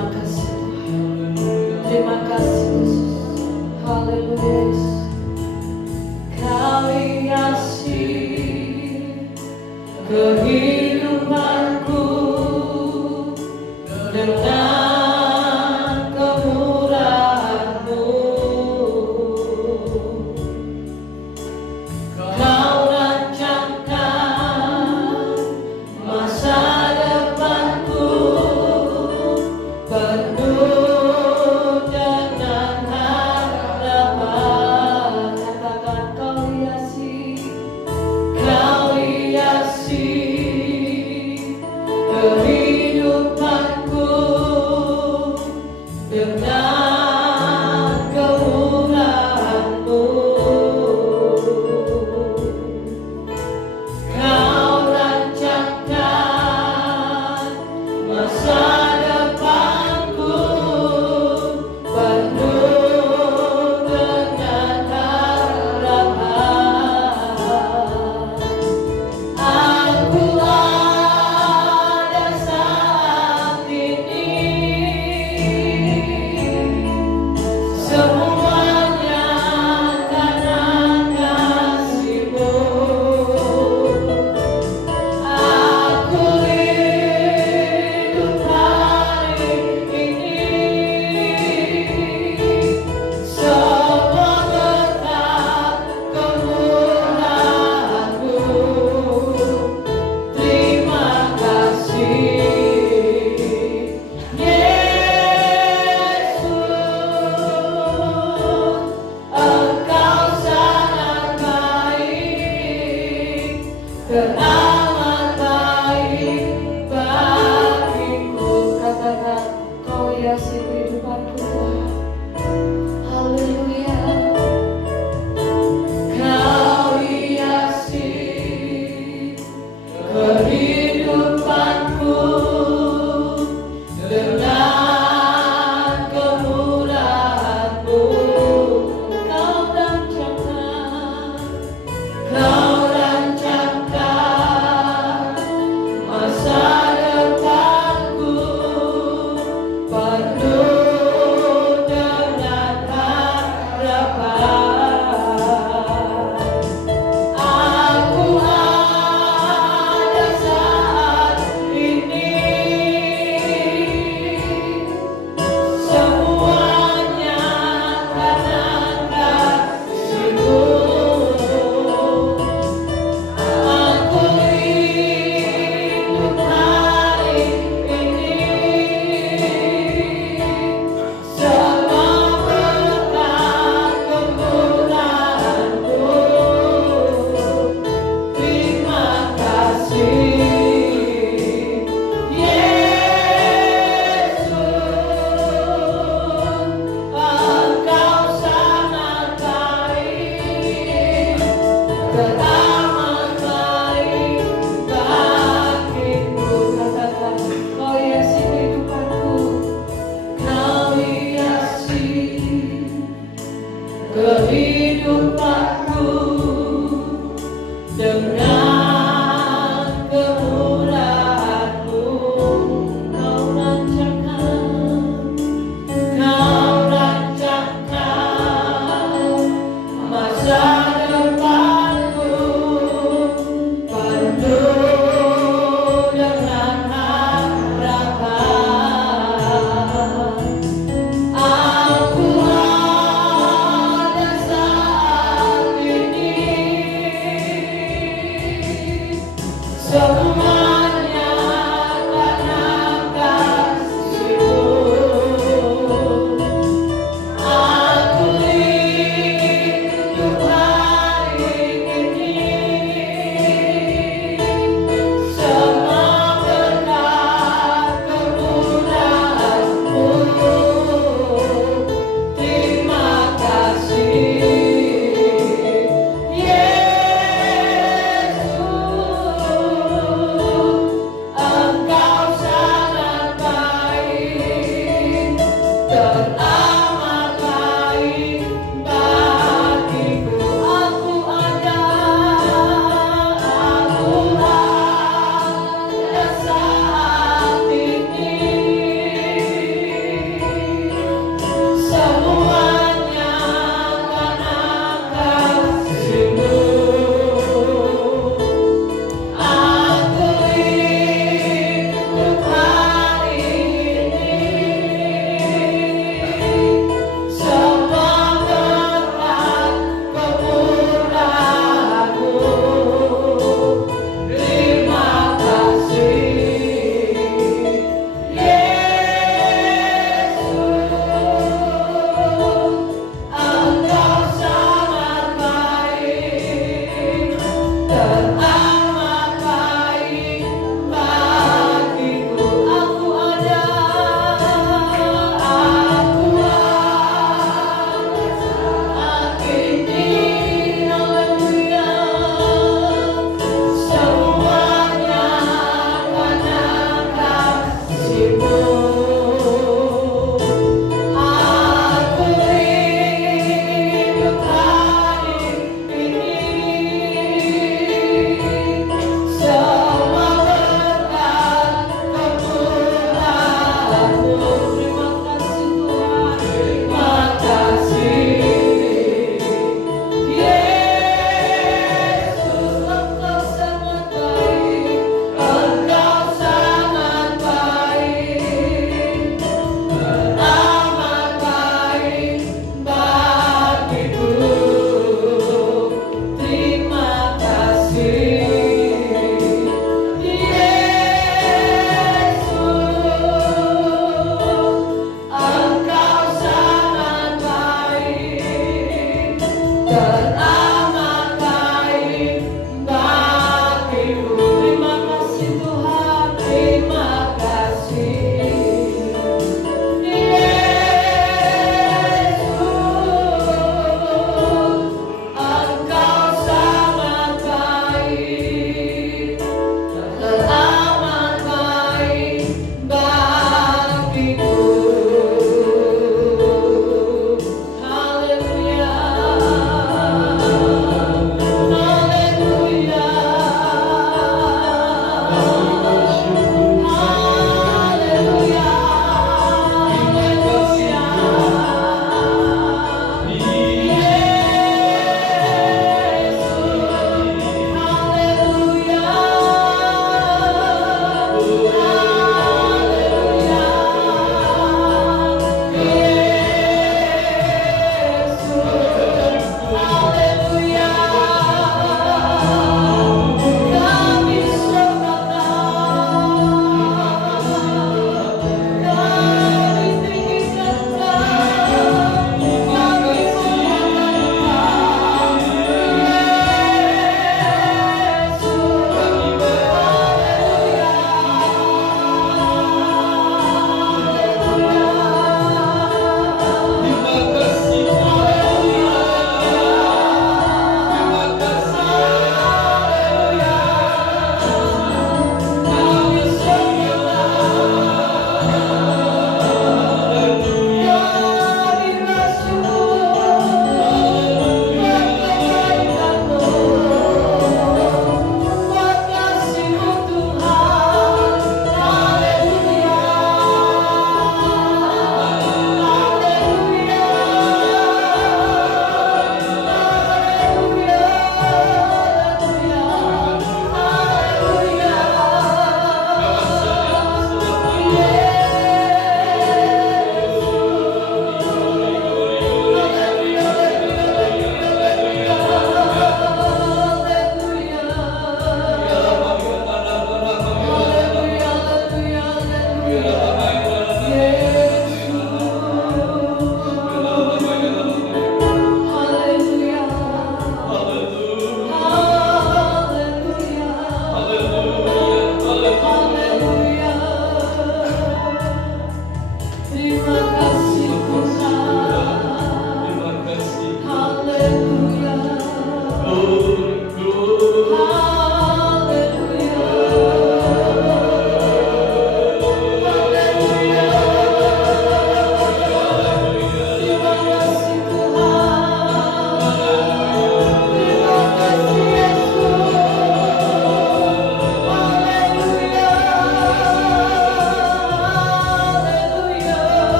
Terima kasih Tuhan. Terima kasih Yesus. Haleluya Yesus. Kau hiasi kehidupanku dengan kemurahan-Mu. Kau rancangkan masa depanku penuh dengan harapan. Katakan kau hiasi kehidupanku dengan kemurahan-Mu. Kau rancangkan masa depanku penuh dengan harapan. Aku ada saat ini, semuanya karena kasih-Mu. Aku hidup hari ini, semua berkat kemurahan-Mu. Terima kasih Yesus, Engkau sangat baik, teramat baik bagiku. Katakan kau hiasi kehidupanku Tuhan. Haleluya. Kau hiasi kehidupanku dengan kemurahan-Mu. Kau rancangkan masa depanku penuh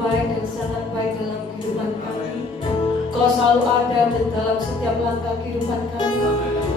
baik dan sangat baik dalam kehidupan kami. Kau selalu ada di dalam setiap langkah kehidupan kami.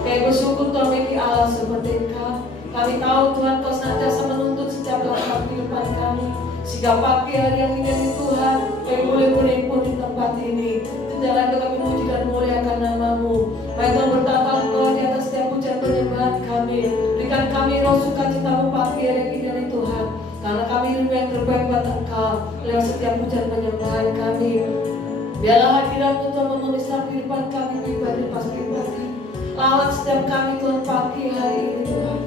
Kami bersyukur Tuhan bagi Allah seperti Engkau. Kami tahu Tuhan Kau senantiasa menuntut setiap langkah kehidupan kami. Sehingga pagi hari yang ini Tuhan, kami boleh berimpun di tempat ini. Tidak lagi kami memuji dan muliakan nama-Mu. Mari Tuhan bertata Engkau di atas setiap pujian penyembahan kami. Berikan kami roh sukacita-Mu pagi hari ini Tuhan. Karena kami rindu yang terbaik buat Engkau lewat setiap pujian penyembahan kami. Biarlah hadirat-Mu Tuhan memenuhi setiap kehidupan kami pribadi pas pribadi. Lawat setiap kami Tuhan pagi hari ini Tuhan.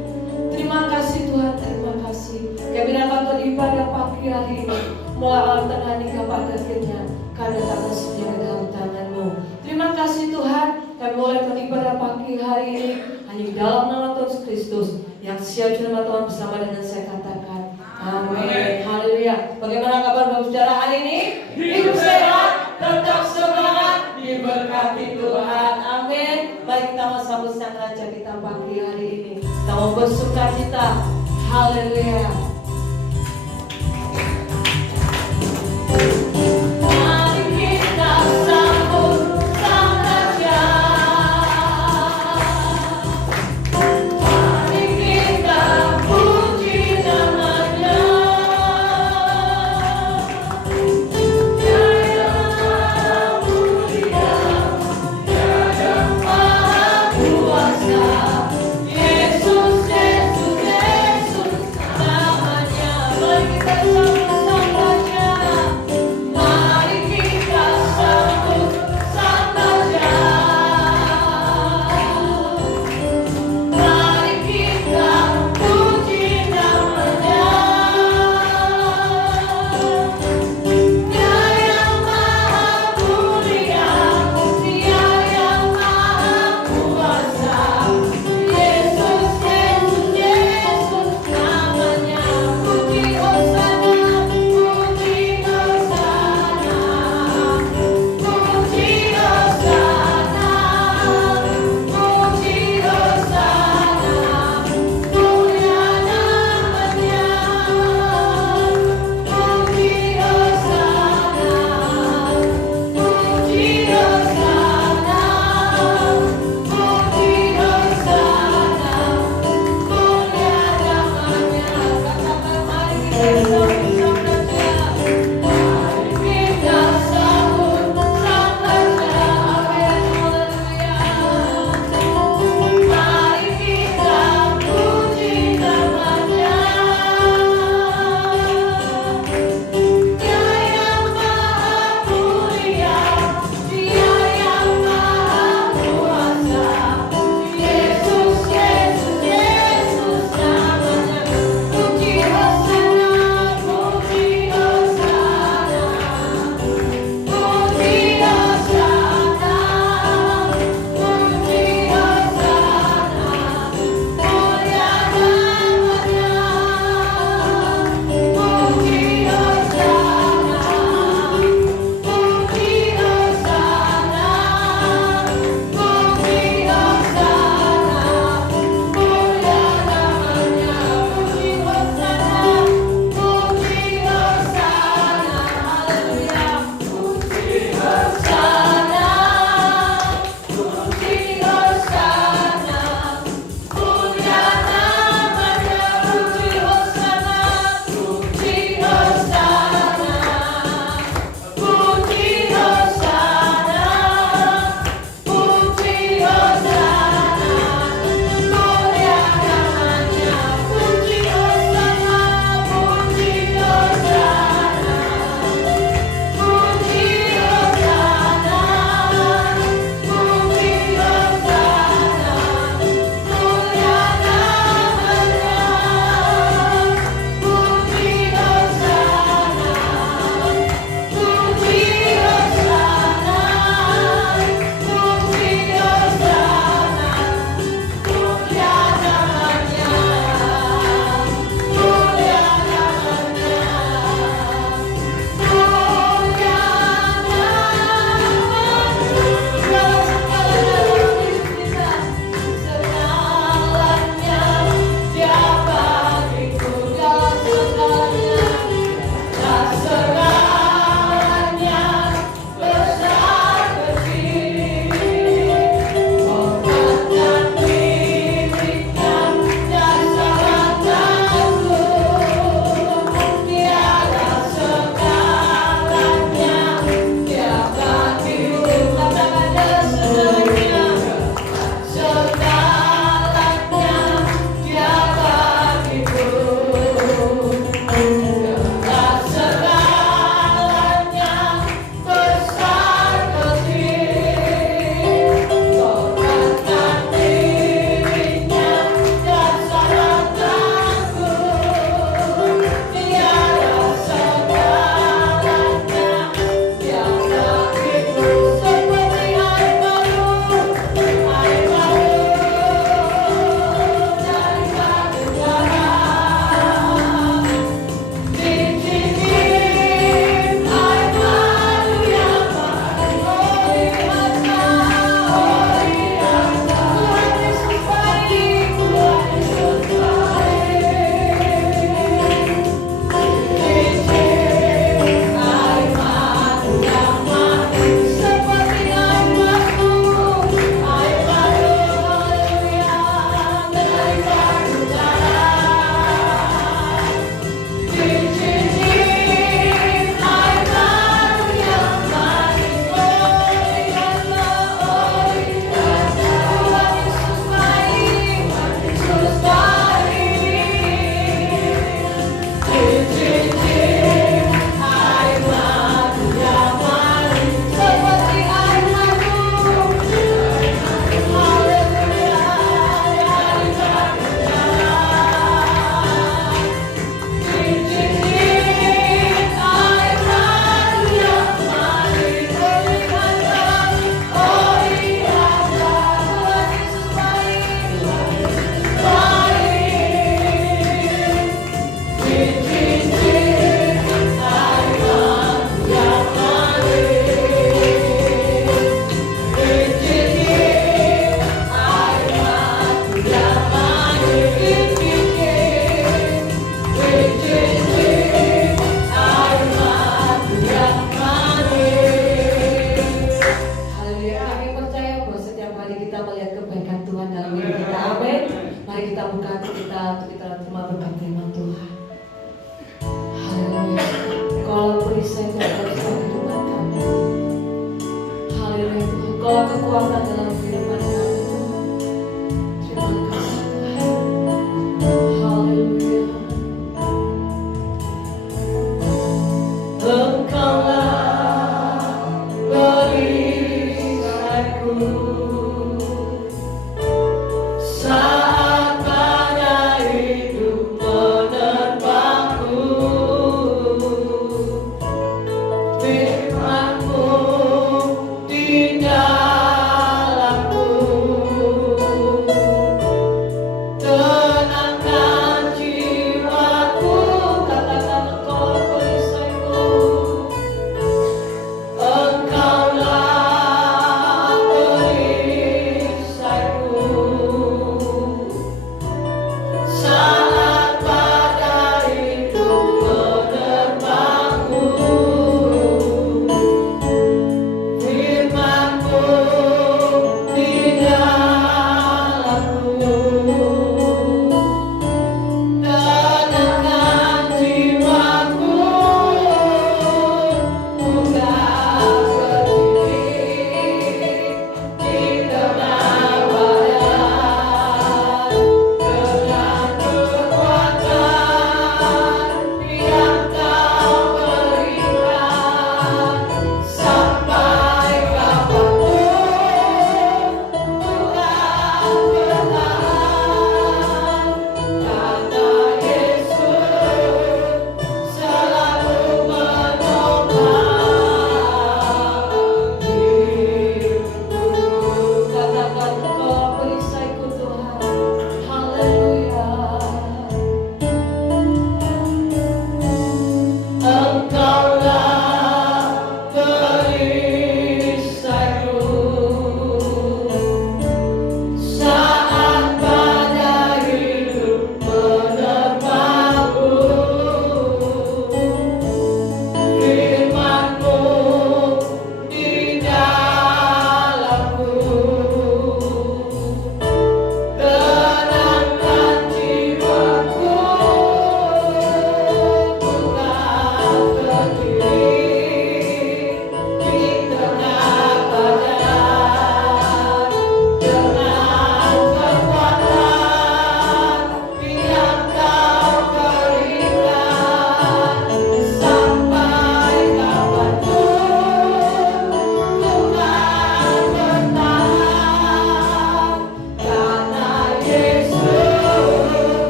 Terima kasih Tuhan, terima kasih. Kami dapat Tuhan ibadah pagi hari ini. Mulai awal tengah hingga pada akhirnya kami datang semuanya ke dalam tangan-Mu. Terima kasih Tuhan. Kami mulai Tuhan ibadah pagi hari ini hanya di dalam nama Tuhan Kristus yang siap firman Tuhan bersama dengan saya katakan. Amin. Haleluya. Bagaimana kabar Bapak Saudara hari ini? Hidup sehat, tetap semangat, diberkati Tuhan. Amin. Mari kita mau sambut sang Raja kita pagi hari ini. Kita mau bersuka cita. Haleluya. Mari kita sambut sang Raja. Mari kita puji namanya. Jaya mulia, Jaya Maha Kuasa. Yesus, Yesus, Yesus,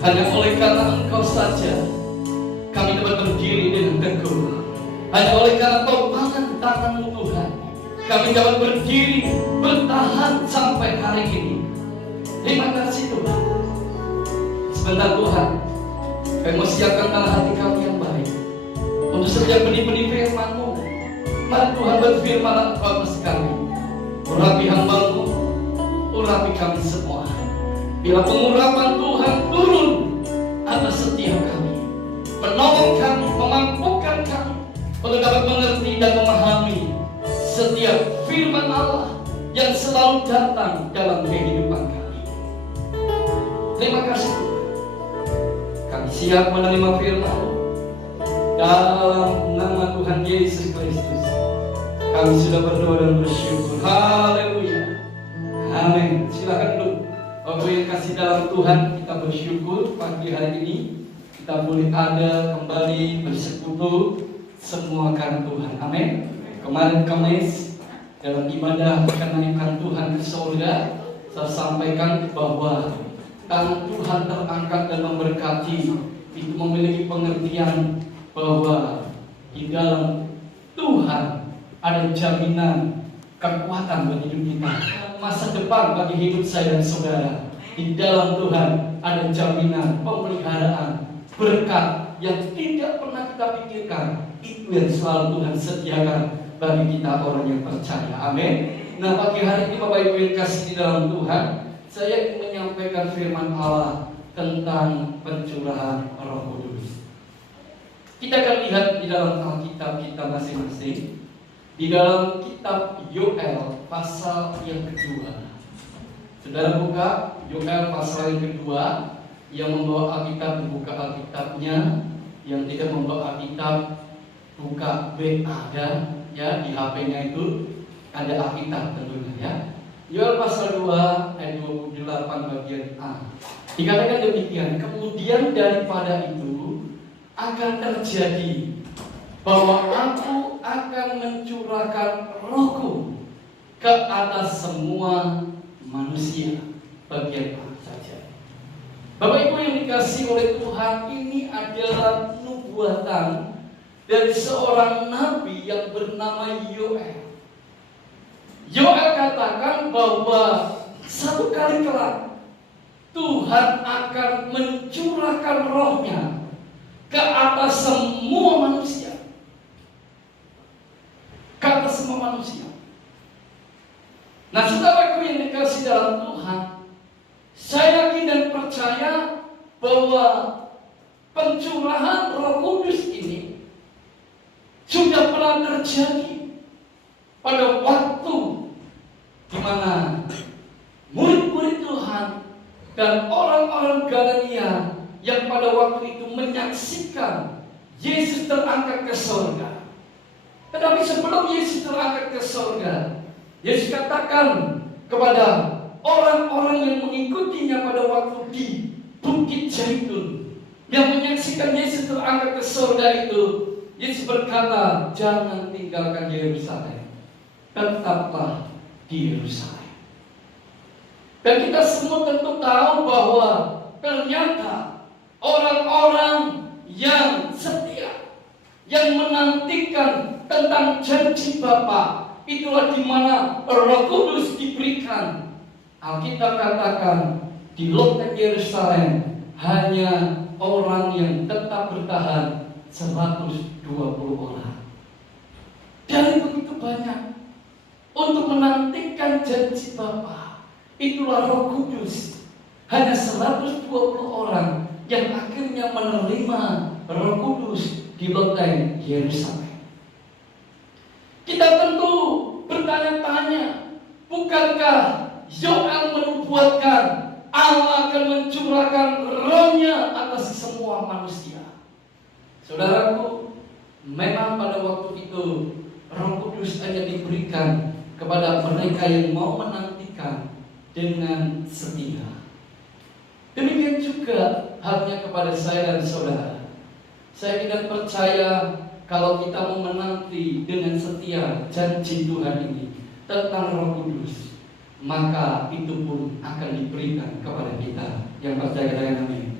Hanya oleh karena Engkau saja kami dapat berdiri dengan teguh. Hanya oleh karena topangan tangan-Mu Tuhan, kami dapat berdiri bertahan sampai hari ini. Terima kasih Tuhan. Sebentar Tuhan, kami mau siapkan tanah hati kami yang baik untuk setiap benih-benih firman-Mu. Mari Tuhan berfirman atas kami. Urapi hamba-Mu, urapi kami semua. Bila pengurapan Tuhan turun atas setiap kami, menolong kami, memampukan kami untuk dapat mengerti dan memahami setiap firman Allah yang selalu datang dalam kehidupan kami. Terima kasih Tuhan. Kami siap menerima firman-Mu. Dalam nama Tuhan Yesus Kristus, kami sudah berdoa dan bersyukur. Haleluya. Amin. Silakan duduk. Bapak yang kasih dalam Tuhan, kita bersyukur pagi hari ini kita boleh ada kembali bersekutu semua karena Tuhan. Amin. Kemarin Kamis dalam ibadah kenaikan Tuhan ke surga, saya sampaikan bahwa tangan Tuhan terangkat dan memberkati itu memiliki pengertian bahwa di dalam Tuhan ada jaminan kekuatan bagi hidup kita, masa depan bagi hidup saya dan saudara. Di dalam Tuhan ada jaminan pemeliharaan berkat yang tidak pernah kita pikirkan. Itu yang selalu Tuhan sediakan bagi kita orang yang percaya. Amin. Nah, pagi hari ini Bapak Ibu yang kasih di dalam Tuhan, saya ingin menyampaikan firman Allah tentang pencurahan Roh Kudus. Kita akan lihat di dalam Alkitab kita masing-masing. Di dalam kitab Yoel pasal yang kedua. Saudara buka Yoel pasal yang kedua. Yang membawa Alkitab buka Alkitabnya. Yang tidak membawa Alkitab buka B ada ya di HP-nya itu ada Alkitab tentunya ya. Yoel pasal 2 ayat 28 bagian A. Dikatakan demikian, kemudian daripada itu akan terjadi bahwa aku akan mencurahkan Rohku ke atas semua manusia. Bagian A saja. Bapak Ibu yang dikasihi oleh Tuhan, ini adalah nubuatan dari seorang nabi yang bernama Yoel. Yoel katakan bahwa satu kali kelak Tuhan akan mencurahkan Roh-Nya ke atas semua manusia. Kata semua manusia. Nah, saudaraku yang dikasih dalam Tuhan, saya yakin dan percaya bahwa pencurahan Roh Kudus ini sudah pernah terjadi pada waktu di mana murid-murid Tuhan dan orang-orang Galilea yang pada waktu itu menyaksikan Yesus terangkat ke surga. Tetapi sebelum Yesus terangkat ke surga, Yesus katakan kepada orang-orang yang mengikutinya pada waktu di Bukit Zaitun yang menyaksikan Yesus terangkat ke surga itu, Yesus berkata, jangan tinggalkan Yerusalem, tetaplah di Yerusalem. Dan kita semua tentu tahu bahwa ternyata orang-orang yang setia, yang menantikan tentang janji Bapa, itulah di mana Roh Kudus diberikan. Alkitab katakan di Loteng Yerusalem hanya orang yang tetap bertahan 120 orang. Dari begitu banyak untuk menantikan janji Bapa, itulah Roh Kudus. Hanya 120 orang yang akhirnya menerima Roh Kudus di Loteng Yerusalem. Kita tentu bertanya-tanya, bukankah Yoel menubuatkan Allah akan mencurahkan Roh-Nya atas semua manusia? Saudaraku, memang pada waktu itu Roh Kudus hanya diberikan kepada mereka yang mau menantikan dengan setia. Demikian juga halnya kepada saya dan saudara. Saya tidak percaya kalau kita mau menanti dengan setia janji Tuhan ini tentang Roh Kudus, maka itu pun akan diberikan kepada kita yang percaya dengan amin.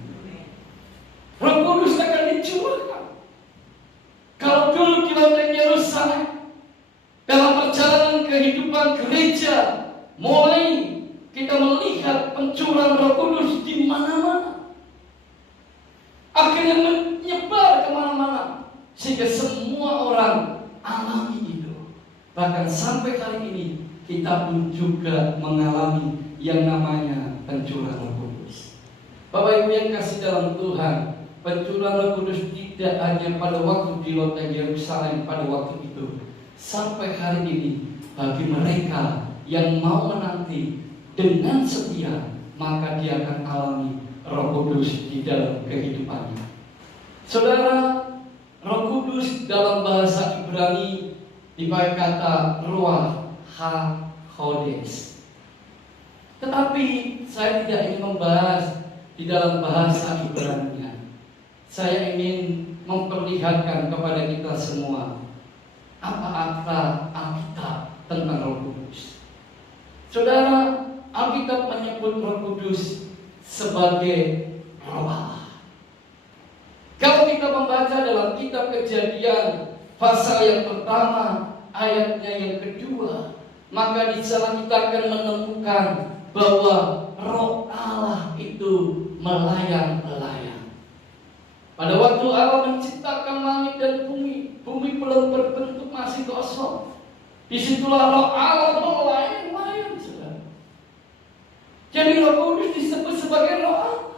Roh Kudus akan dicurahkan. Kalau dulu di Loteng Yerusalem, dalam perjalanan kehidupan gereja, mulai kita melihat pencurahan Roh Kudus di mana-mana, akhirnya menyebar kemana-mana, sehingga semua orang alami itu. Bahkan sampai kali ini kita pun juga mengalami yang namanya pencurahan Roh Kudus. Bapak Ibu yang kasih dalam Tuhan, pencurahan Roh Kudus tidak hanya pada waktu di Loteng Yerusalem pada waktu itu. Sampai hari ini bagi mereka yang mau menanti dengan setia, maka dia akan alami Roh Kudus di dalam kehidupannya. Saudara, Roh Kudus dalam bahasa Ibrani dipakai kata ruah, Kodes. Tetapi saya tidak ingin membahas di dalam bahasa Ibrani-nya. Saya ingin memperlihatkan kepada kita semua apa akta Alkitab tentang Roh Kudus. Saudara, Alkitab menyebut Roh Kudus sebagai Roh Allah. Kalau kita membaca dalam kitab Kejadian pasal yang pertama, ayatnya yang kedua, maka di sana kita akan menemukan bahwa Roh Allah itu melayang-layang. Pada waktu Allah menciptakan langit dan bumi, bumi belum berbentuk, masih kosong. Disitulah Roh Allah melayang-layang, saudara. Jadi Roh Kudus disebut sebagai Roh Allah.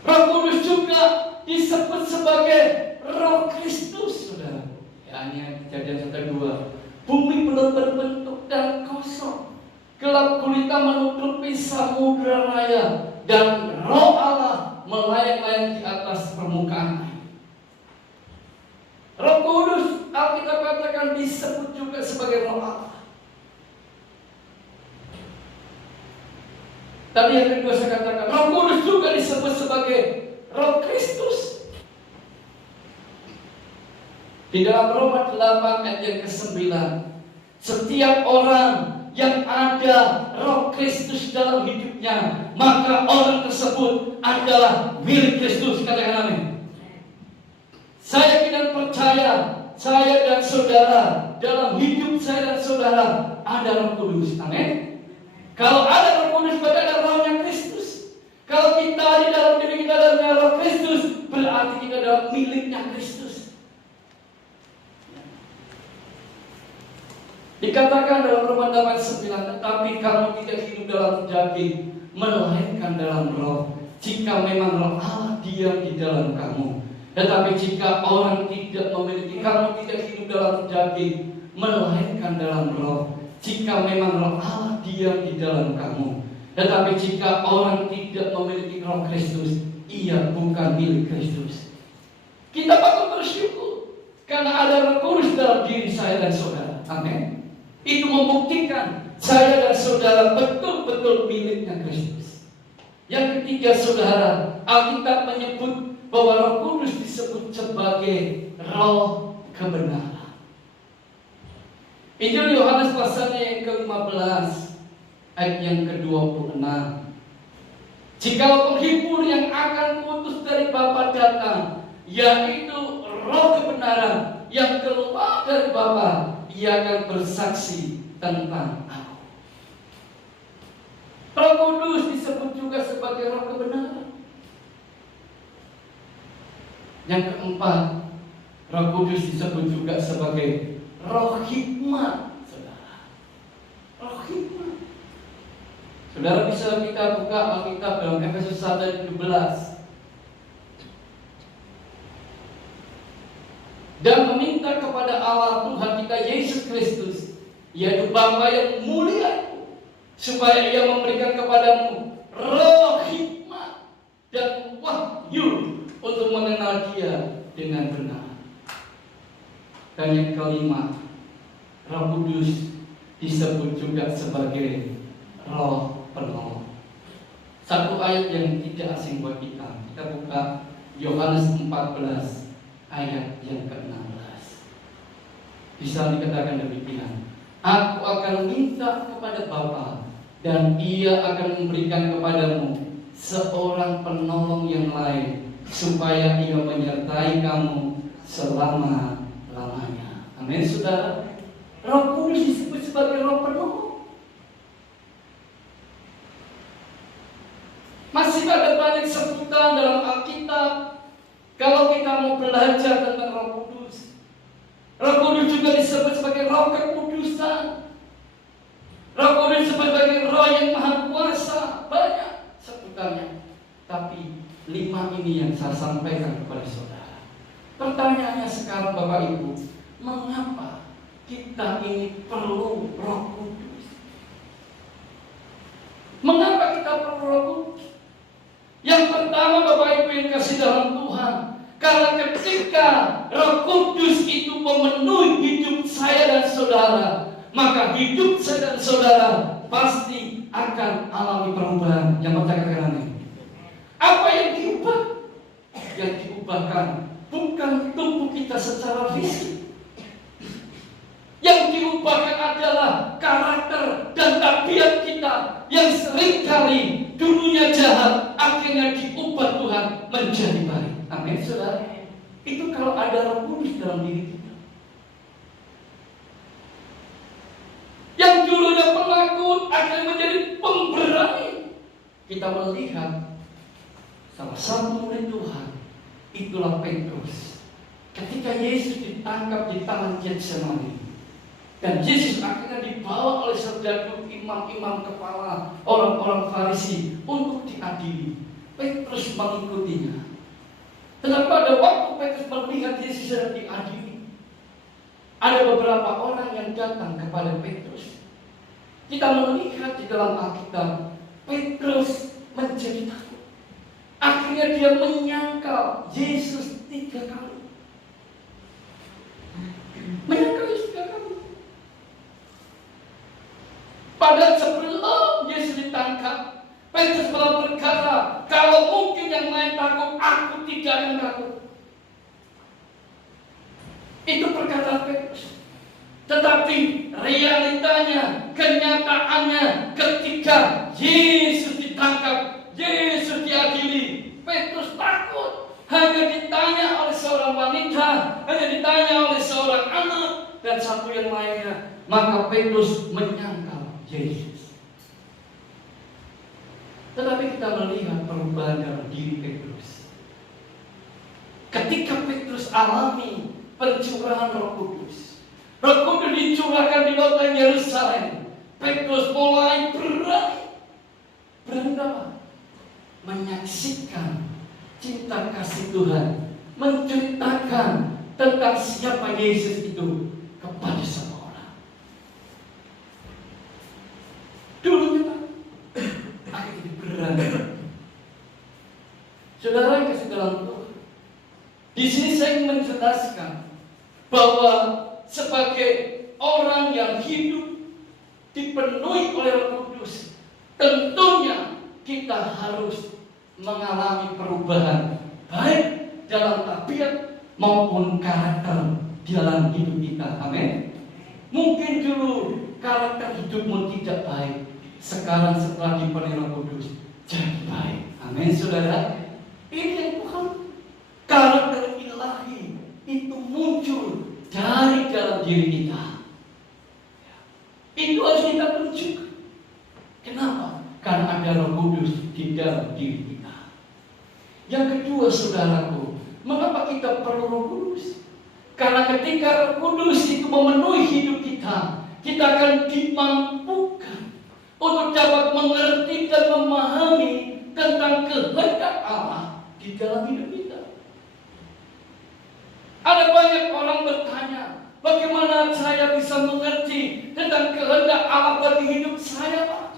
Roh Kudus juga disebut sebagai Roh Kristus, saudara. Ya, ini Kejadian 1:2. Bumi belum berbentuk dan kosong. Gelap gulita menutupi samudra raya, dan Roh Allah melayang-layang di atas permukaan air. Roh Kudus, Alkitab katakan, disebut juga sebagai Roh Allah. Tadi yang kedua saya katakan, Roh Kudus juga disebut sebagai Roh Kristus. Di dalam Roma 8 ayat yang ke-9, setiap orang yang ada Roh Kristus dalam hidupnya, maka orang tersebut adalah milik Kristus. Katakan amin. Saya tidak percaya, saya dan saudara, dalam hidup saya dan saudara ada Roh Kudus. Amin. Kalau ada Roh Kudus, berarti ada Rohnya Kristus. Kalau kita di dalam diri kita ada Roh Kristus, berarti kita adalah miliknya Kristus. Dikatakan dalam Roma 8:9, tetapi kamu tidak hidup dalam daging, melainkan dalam Roh. Jika memang Roh Allah diam di dalam kamu. Tetapi jika orang tidak memiliki, kamu tidak hidup dalam daging, melainkan dalam Roh. Jika memang Roh Allah diam di dalam kamu. Tetapi jika orang tidak memiliki Roh Kristus, ia bukan milik Kristus. Kita patut bersyukur karena ada Roh Kudus dalam diri saya dan saudara. Amin. Itu membuktikan saya dan saudara betul-betul miliknya Kristus. Yang ketiga, saudara, Alkitab menyebut bahwa Roh Kudus disebut sebagai Roh kebenaran. Injil Yohanes pasalnya yang ke-15 ayat yang ke-26. Jikalau penghibur yang akan kuutus dari Bapa datang, yaitu Roh kebenaran yang keluar dari Bapa, ia akan bersaksi tentang aku. Roh Kudus disebut juga sebagai Roh kebenaran. Yang keempat, Roh Kudus disebut juga sebagai Roh hikmat, saudara. Roh hikmat. Saudara bisa kita buka Alkitab dalam Efesus 1:17. Dan meminta kepada Allah Tuhan kita Yesus Kristus, yaitu Bapa yang mulia, supaya Ia memberikan kepadamu roh hikmat dan wahyu untuk mengenal Dia dengan benar. Dan yang kelima, Roh Kudus disebut juga sebagai Roh penolong. Satu ayat yang tidak asing buat kita. Kita buka Yohanes 14 ayat yang ke-16. Bisa dikatakan demikian. Aku akan minta kepada Bapa, dan Ia akan memberikan kepadamu seorang penolong yang lain, supaya Ia menyertai kamu selama-lamanya. Amin, saudara. Roh Kudus disebut sebagai Roh penolong. Masih ada banyak sebutan dalam Alkitab. Kalau kita mau belajar tentang Roh Kudus, Roh Kudus juga disebut sebagai Roh kekudusan. Roh Kudus sebagai Roh yang maha kuasa. Banyak sebutannya. Tapi 5 ini yang saya sampaikan kepada saudara. Pertanyaannya sekarang, Bapak Ibu, mengapa kita ini perlu Roh Kudus? Mengapa kita perlu Roh Kudus? Yang pertama, Bapak Ibu yang kasih dalam Tuhan, Karena ketika Roh Kudus itu memenuhi hidup saya dan saudara, maka hidup saya dan saudara pasti akan alami perubahan. Yang pertama kali, apa yang diubah? Yang diubahkan bukan tubuh kita secara fisik. Yang diubahkan adalah karakter dan tabiat kita yang seringkali dulunya jahat, akhirnya diubah Tuhan menjadi baik. Amin, saudara. Itu kalau ada Roh Kudus dalam diri kita. Yang dulunya penakut akhirnya menjadi pemberani. Kita melihat salah satu murid Tuhan, itulah Petrus. Ketika Yesus ditangkap di taman Getsemani, dan Yesus akhirnya dibawa oleh serdaku imam-imam kepala, orang-orang Farisi untuk diadili. Petrus mengikutinya. Tetapi pada waktu Petrus melihat Yesus sedang diadili, ada beberapa orang yang datang kepada Petrus. Kita melihat di dalam Alkitab, Petrus menjadi takut. Akhirnya dia menyangkal Yesus 3 kali. Menyangkal Yesus 3 kali. Padahal sebelum Yesus ditangkap, Petrus malah berkata, kalau mungkin yang lain takut, aku tidak yang takut. Itu perkataan Petrus. Tetapi realitanya, kenyataannya, ketika Yesus ditangkap, Yesus diadili, Petrus takut. Hanya ditanya oleh seorang wanita, hanya ditanya oleh seorang anak, dan satu yang lainnya. Maka Petrus menyangkal Yesus. Tetapi kita melihat perubahan dalam diri Petrus. Ketika Petrus alami pencurahan Roh Kudus, Roh Kudus dicurahkan di kota Yerusalem, Petrus mulai berani apa? Menyaksikan cinta kasih Tuhan, menceritakan tentang siapa Yesus itu kepada semua orang. Dulunya akhirnya berani. Saudara yang kasih dalam Tuhan, di sini saya ingin menjelaskan bahwa sebagai orang yang hidup dipenuhi oleh Roh Kudus, tentunya kita harus mengalami perubahan baik dalam tabiat maupun karakter dalam hidup kita. Amin. Mungkin dulu karakter hidupmu tidak baik, sekarang setelah dipenuhi Roh Kudus jadi baik. Amin, saudara. Ini yang Tuhan, karakter ilahi itu muncul dari dalam diri kita. Itu harus kita tunjukkan. Kenapa? Karena ada Roh Kudus di dalam diri kita. Yang kedua, saudaraku, mengapa kita perlu Roh Kudus? Karena ketika Roh Kudus itu memenuhi hidup kita, kita akan dimampukan untuk dapat mengerti dan memahami tentang kehendak Allah di dalam hidup kita. Ada banyak orang bertanya, bagaimana saya bisa mengerti tentang kehendak Allah bagi hidup saya, Pak?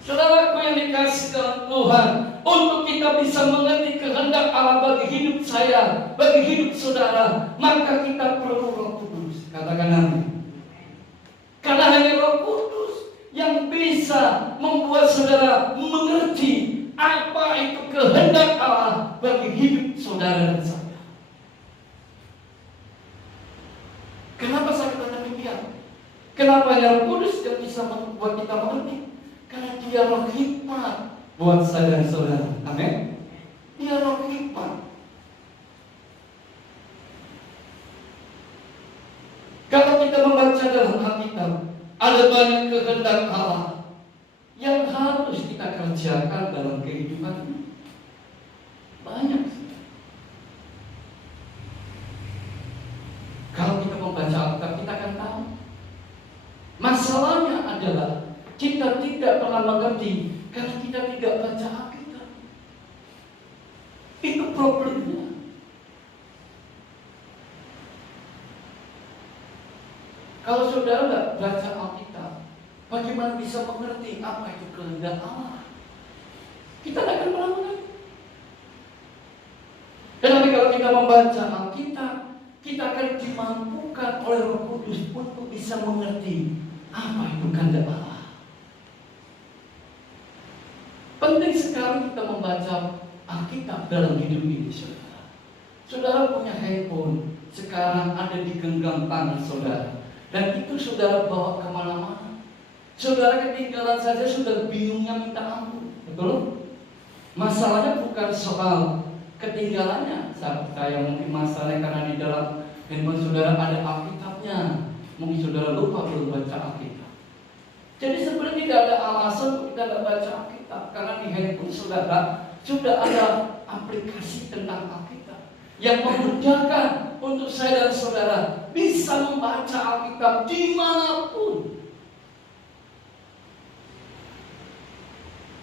Saudaraku yang dikasih dalam Tuhan, untuk kita bisa mengerti kehendak Allah bagi hidup saya, bagi hidup saudara, maka kita perlu Roh Kudus. Katakan amin. Karena hanya Roh Kudus yang bisa membuat saudara mengerti apa itu kehendak Allah bagi hidup saudara dan saya. Kenapa saya katakan demikian? Kenapa hanya Roh Kudus yang bisa membuat kita mengerti? Karena dia Roh hikmat buat saya dan saudara. Amin. Dia Roh hikmat. Kalau kita membaca dalam Alkitab, ada banyak kehendak Allah yang harus kita kerjakan dalam kehidupan ini. Banyak. Kalau kita membaca Alkitab, kita akan tahu. Masalahnya adalah kita tidak pernah mengerti karena kita tidak baca Alkitab. Itu problemnya. Kalau saudara tidak baca Alkitab, bagaimana bisa mengerti apa itu kehendak Allah? Kita tidak akan pernah mengerti. kita membaca Alkitab, kita akan dimampukan oleh Roh Kudus untuk bisa mengerti apa itu kehendak Allah. Penting sekali kita membaca Alkitab dalam hidup ini, saudara. Saudara punya handphone, sekarang ada di genggam tangan saudara, dan itu saudara bawa kemana-mana. Saudara ketinggalan saja sudah bingungnya minta ampun, betul? Masalahnya bukan soal ketinggalannya. Saya mungkin masalahnya karena di dalam handphone saudara ada Alkitabnya. Mungkin saudara lupa belum baca Alkitab. Jadi sebenarnya tidak ada alasan untuk kita tidak baca Alkitab, karena di handphone saudara sudah ada aplikasi tentang Alkitab yang memudahkan untuk saya dan saudara bisa membaca Alkitab dimanapun.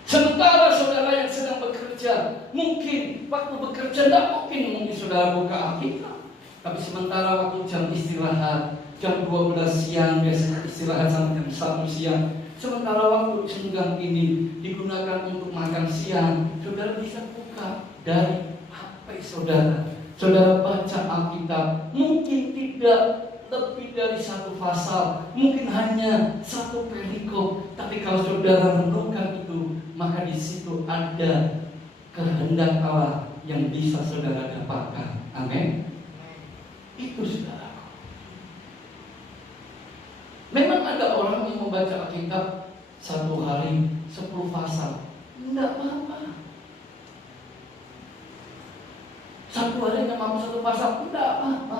Sementara saudara yang sedang bekerja, mungkin waktu bekerja tidak mungkin saudara buka Alkitab. Tapi sementara waktu jam istirahat, jam 12 siang, biasanya istirahat sampai jam 1 siang. Sementara waktu senggang ini digunakan untuk makan siang, saudara bisa buka dari HP saudara. Saudara baca Alkitab, mungkin tidak lebih dari satu pasal, mungkin hanya satu perikop. Tapi kalau saudara renungkan itu, maka di situ ada kehendak Allah yang bisa saudara dapatkan. Amin. Itu saudara. Memang ada orang yang membaca Alkitab satu hari 10 pasal, tidak apa-apa. Satu hari tidak mampu satu pasal, tidak apa-apa.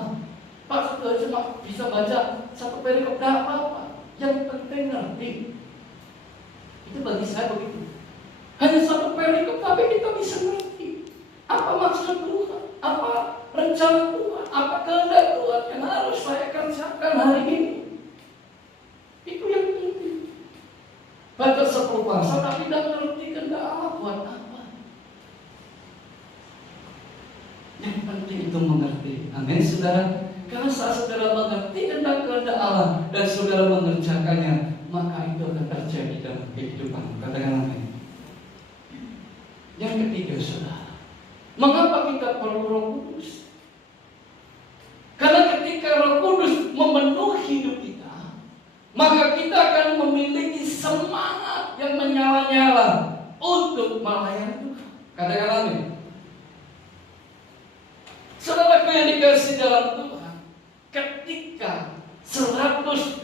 Pak, satu hari cuma bisa baca satu perikop, tidak apa-apa. Yang penting ngerti. Itu bagi saya begitu. Hanya satu perikop, tapi kita bisa ngerti apa maksud Tuhan, apa rencana Tuhan, apa kehendak Tuhan yang harus saya kerjakan hari ini. Itu yang penting. Baca 10 pasal tapi tidak ngerti kehendak Allah buat apa. Yang penting itu mengerti. Amin, saudara. Karena saat saudara mengerti tentang kehendak Allah dan saudara mengerjakannya, maka itu akan terjadi dalam kehidupan. Katakan amin. Yang ketiga, saudara, mengapa kita perlu Roh Kudus? Karena ketika Roh Kudus memenuhi hidup kita, maka kita akan memiliki semangat yang menyala-nyala untuk melayani Tuhan. Katakan amin. Saudaraku yang dikasihi dalam Tuhan, ketika 120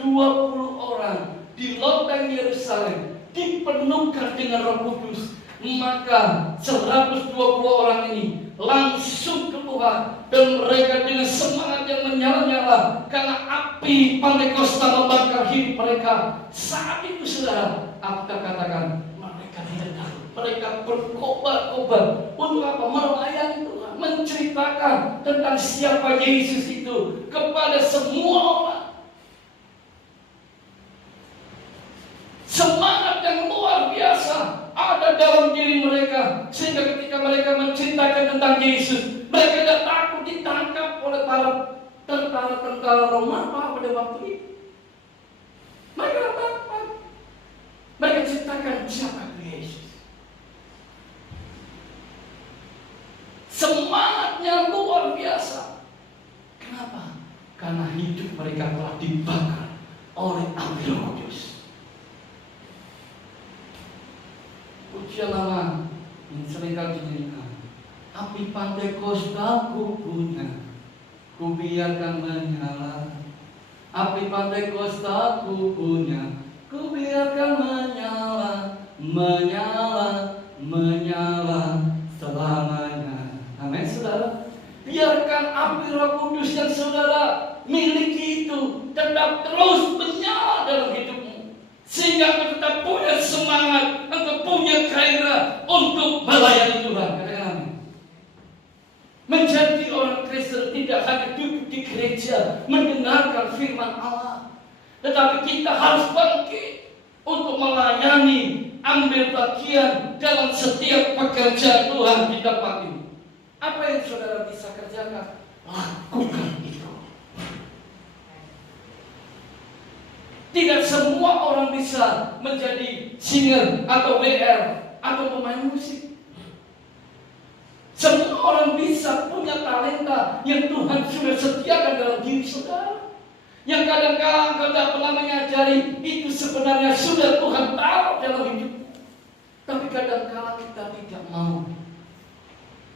orang di loteng Yerusalem dipenuhkan dengan Roh Kudus, maka 120 orang ini langsung keluar dan mereka dengan semangat yang menyala-nyala karena api Pantekosta membakar hidup mereka. Saat itu saudara, Alkitab katakan mereka tidak takut, mereka berkobar-kobar untuk apa? Melayani Tuhan, menceritakan tentang siapa Yesus itu kepada semua orang. Semangat yang luar biasa ada dalam diri mereka, sehingga ketika mereka menceritakan tentang Yesus, mereka tidak takut ditangkap oleh para tentara-tentara Romawi pada waktu itu. Mereka tidak takut. Mereka ceritakan siapa Yesus. Semangatnya luar biasa. Kenapa? Karena hidup mereka telah dibakar oleh api Roh Kudus. Pujian nama yang seringkali dinyanyikan. Api Pantekosta ku punya, ku biarkan menyala. Api Pantekosta ku punya, ku biarkan menyala, menyala, menyala selamanya. Amin, saudara. Biarkan api Roh Kudus yang saudara miliki itu tetap terus menyala dalam hidupmu, sehingga engkau tetap punya semangat, engkau punya gairah untuk melayani Tuhan. Katakan amin. Menjadi orang Kristen tidak hanya duduk di gereja mendengarkan firman Allah, tetapi kita harus bangkit untuk melayani, ambil bagian dalam setiap pekerjaan Tuhan di tempat ini. Apa yang saudara bisa kerjakan? Lakukan itu. Tidak semua orang bisa menjadi singer atau WR atau pemain musik. Semua orang bisa bisa punya talenta yang Tuhan sudah sediakan dalam diri saudara. Yang kadang-kadang engkau tidak pernah menyadari itu sebenarnya sudah Tuhan taruh dalam hidupmu. Tapi kadang-kadang kita tidak mau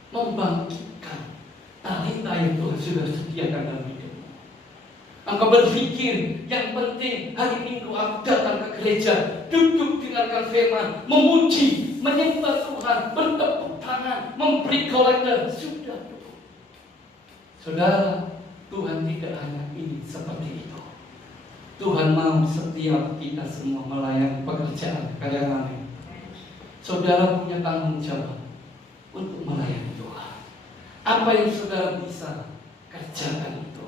membangkitkan talenta yang Tuhan sudah sediakan dalam hidupmu. Engkau berpikir yang penting hari Minggu aku datang ke gereja, duduk dengarkan firman, memuji, menyembah Tuhan, bertepuk tangan, memberi kolektor, sudah cukup. Saudara, Tuhan tidak hanya ini seperti itu. Tuhan mau setiap kita semua melayani pekerjaan. Kalian amin. Saudara punya tanggung jawab untuk melayani Tuhan. Apa yang saudara bisa kerjakan itu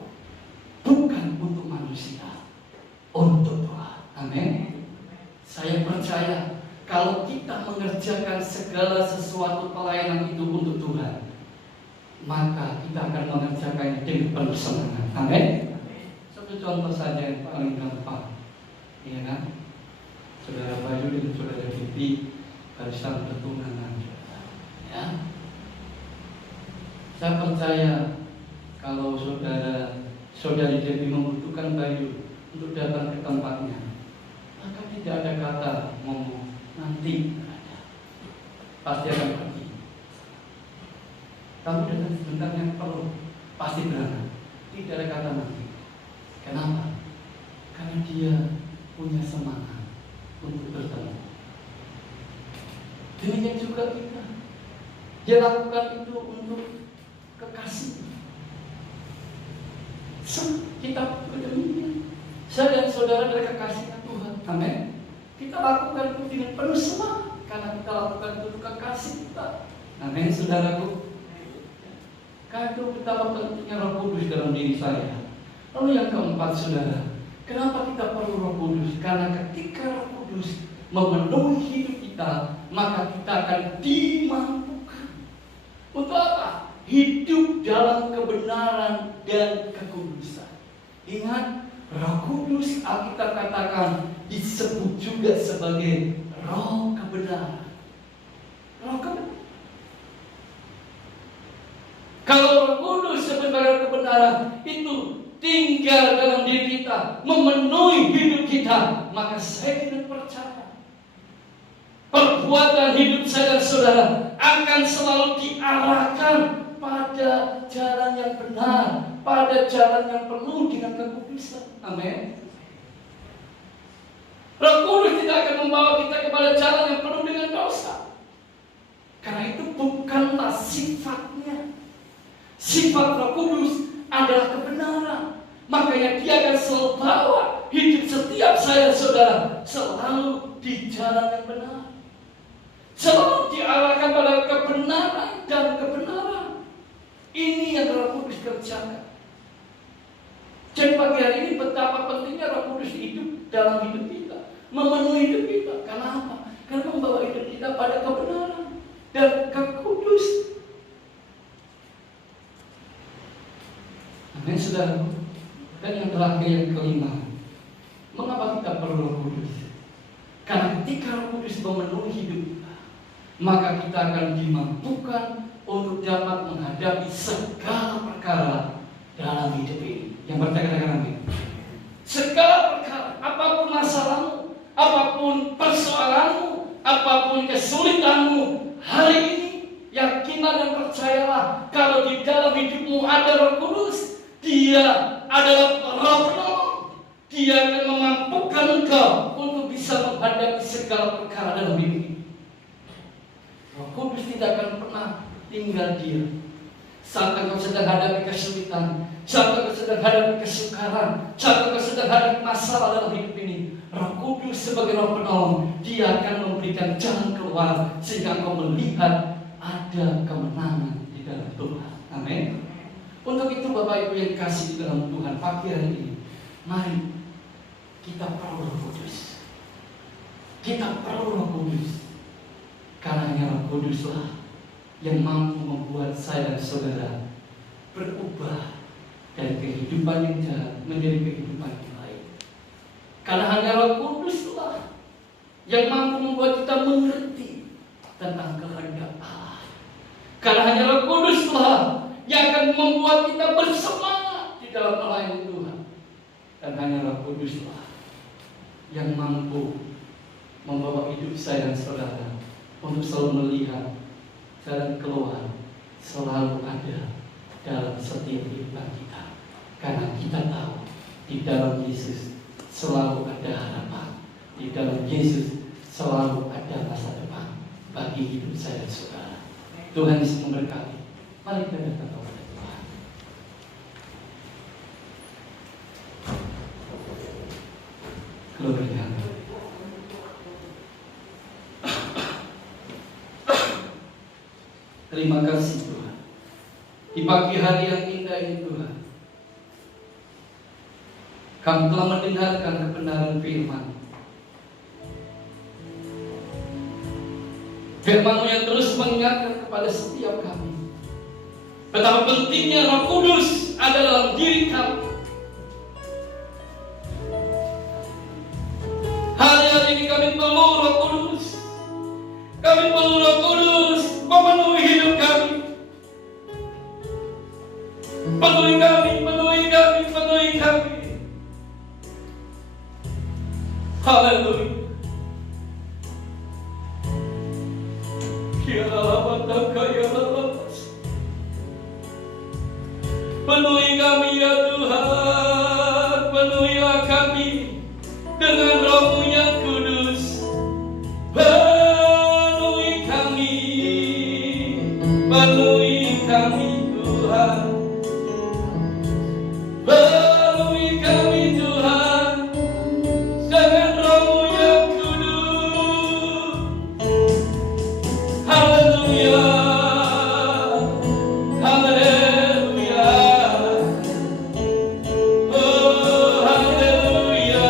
bukan untuk manusia, untuk Tuhan. Amin. Saya percaya kalau kita mengerjakan segala sesuatu pelayanan itu untuk Tuhan, maka kita akan mengerjakannya dengan penuh semangat. Amin. Satu contoh saja yang paling gampang, ya kan? Saudara Bayu dan saudara Titi barisan pertunangan, ya. Saya percaya kalau saudari Dewi membutuhkan Bayu untuk datang ke tempatnya, maka tidak ada kata ngomong nanti, pasti akan pergi. Kamu datang sebentar yang perlu, pasti berangkat. Tidak ada kata nanti. Kenapa? Karena dia punya semangat untuk bertemu. Demikian juga kita. Dia lakukan itu untuk kekasih. Kita berdemikian. Saya dan saudara adalah kekasihnya Tuhan. Amin. Kita lakukan itu dengan penuh semangat karena kita lakukan itu untuk kekasih kita. Amin, saudaraku. Karena itu betapa pentingnya Roh Kudus dalam diri saya. Lalu yang keempat, saudara, kenapa kita perlu Roh Kudus? Karena ketika Roh Kudus memenuhi hidup kita, maka kita akan dimampukan. Untuk apa? Hidup dalam kebenaran dan kekudusan. Ingat, Roh Kudus Alkitab katakan disebut juga sebagai Roh kebenaran. Roh kebenaran. Kalau Roh Kudus sebagai kebenaran itu tinggal dalam diri kita, memenuhi hidup kita, maka saya tidak percaya perbuatan hidup saya dan saudara akan selalu diarahkan pada jalan yang benar, pada jalan yang penuh dengan kekudusan. Amin. Roh Kudus tidak akan membawa kita kepada jalan yang penuh dengan dosa, karena itu bukanlah sifatnya. Sifat Roh Kudus adalah kebenaran. Makanya dia akan selalu bawa hidup setiap saya saudara selalu di jalan yang benar, selalu diarahkan pada kebenaran dan kebenaran. Ini yang Roh Kudus kerjakan. Jadi pagi hari ini betapa pentingnya Roh Kudus hidup dalam hidup kita, memenuhi hidup kita. Kenapa? Karena membawa hidup kita pada kebenaran dan kekudusan. Amin, saudara. Dan yang terakhir, yang kelima, mengapa kita perlu Roh Kudus? Karena ketika Roh Kudus memenuhi hidup kita, maka kita akan dimampukan untuk dapat menghadapi segala perkara dalam hidup ini. Yang percaya katakan amin. Segala perkara, apapun masalahmu, apapun persoalanmu, apapun kesulitanmu hari ini, yakinlah dan percayalah kalau di dalam hidupmu ada Roh Kudus. Dia adalah Roh penolong. Dia akan memampukan engkau untuk bisa menghadapi segala perkara dalam hidup ini. Roh Kudus tidak akan pernah tinggal diam. Saat engkau sedang hadapi kesulitan, saat engkau sedang hadapi kesukaran, saat engkau sedang hadapi masalah dalam hidup ini, Roh Kudus sebagai Roh penolong, dia akan memberikan jalan keluar sehingga engkau melihat ada kemenangan di dalam Tuhan. Amin. Untuk itu Bapak Ibu yang kasih di dalam Tuhan, pagi hari ini, mari kita perlu Roh Kudus. Kita perlu Roh Kudus. Karena hanya Roh Kuduslah yang mampu membuat saya dan saudara berubah dari kehidupan yang jahat menjadi kehidupan yang baik. Karena hanya Roh Kuduslah yang mampu membuat kita mengerti tentang kehendak Allah. Karena hanya Roh Kuduslah yang membuat kita bersemangat di dalam melayani Tuhan. Dan hanya Roh Kuduslah yang mampu membawa hidup saya dan saudara untuk selalu melihat jalan keluar selalu ada dalam setiap kehidupan kita. Karena kita tahu di dalam Yesus selalu ada harapan. Di dalam Yesus selalu ada masa depan bagi hidup saya dan saudara. Tuhan Yesus memberkati. Mari kita datang kepada Tuhan. Gloria. Terima kasih Tuhan. Di pagi hari yang indah ini Tuhan, kami telah mendengarkan kebenaran firman. Firman-Mu yang terus mengingatkan kepada setiap kami betapa pentingnya Roh Kudus ada dalam diri kami. Hari-hari ini kami perlu Roh Kudus. Kami perlu Roh Kudus memenuhi hidup kami. Penuhi kami, penuhi kami, penuhi kami. Haleluya. Penuhi kami ya Tuhan, penuhilah kami dengan Roh-Mu yang kudus. Penuhi kami Tuhan. Penuhi kami Tuhan dengan Roh-Mu yang kudus. Haleluya. Haleluya. Oh, haleluya.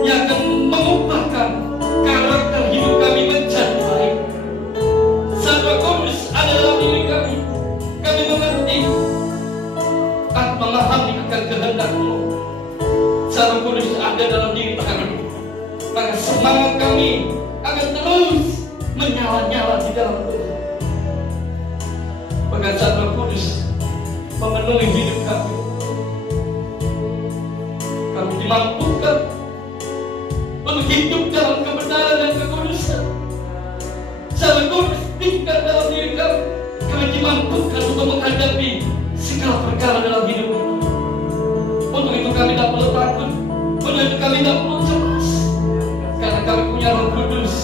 yang akan mengubahkan karakter hidup kami menjadi baik. Saat Roh Kudus ada dalam diri kami mengerti dan memahami akan kehendak-Mu. Saat Roh Kudus ada dalam diri kami, maka semangat kami akan terus menyala-nyala di dalam Tuhan. Bahkan saat Roh Kudus memenuhi hidup kami, kami dimampukan untuk hidup dalam kebenaran dan kekudusan. Saat Roh Kudus tinggal dalam diri kami, kami dimampukan untuk menghadapi segala perkara dalam hidup ini. Untuk itu kami tidak perlu takut, untuk itu kami tidak perlu cemas, karena kami punya Roh Kudus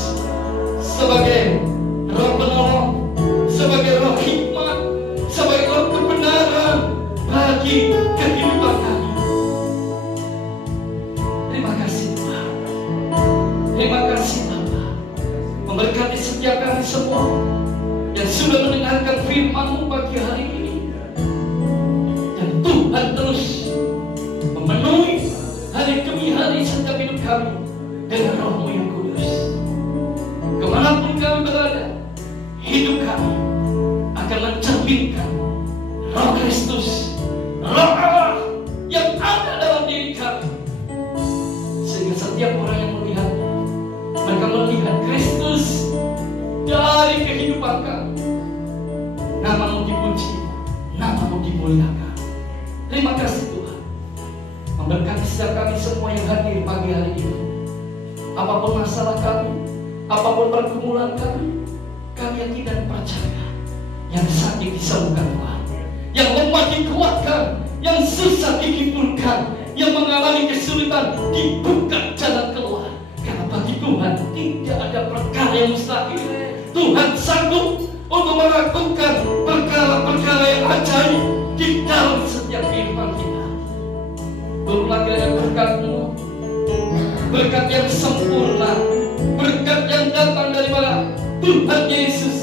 sebagai Roh penolong, sebagai Roh hikmat, sebagai Roh kebenaran bagi kehidupan kami. Terima kasih Tuhan, terima kasih Bapa. Memberkati setiap kami semua yang sudah mendengarkan firman-Mu pagi hari ini. Dan Tuhan terus memenuhi hari demi hari setiap hidup kami dengan Roh-Mu yang kudus. Kemanapun kami berada, hidup kami akan mencerminkan Roh Kristus, Roh Allah yang ada dalam diri kami. Sehingga setiap orang yang melihatnya, mereka melihat Kristus dari kehidupan kami. Nama-Mu dipuji, Nama-Mu dimuliakan. Terima kasih Tuhan. Memberkati setiap kami semua yang hadir pagi hari ini. Apapun masalah kami, apapun pergumulan kami yakin dan percaya. Yang sakit disembuhkan Tuhan, yang lemah dikuatkan, yang susah dihiburkan, yang mengalami kesulitan dibuka jalan keluar. Karena bagi Tuhan tidak ada perkara yang mustahil. Tuhan sanggup untuk melakukan perkara-perkara yang ajaib di dalam setiap kehidupan kita. Turunlah kiranya berkat-Mu, berkat yang sempurna, berkat yang datang daripada Tuhan Yesus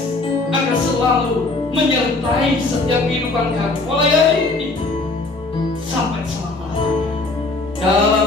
akan selalu menyertai setiap kehidupan kami mulai hari ini sampai selama-lamanya. Dalam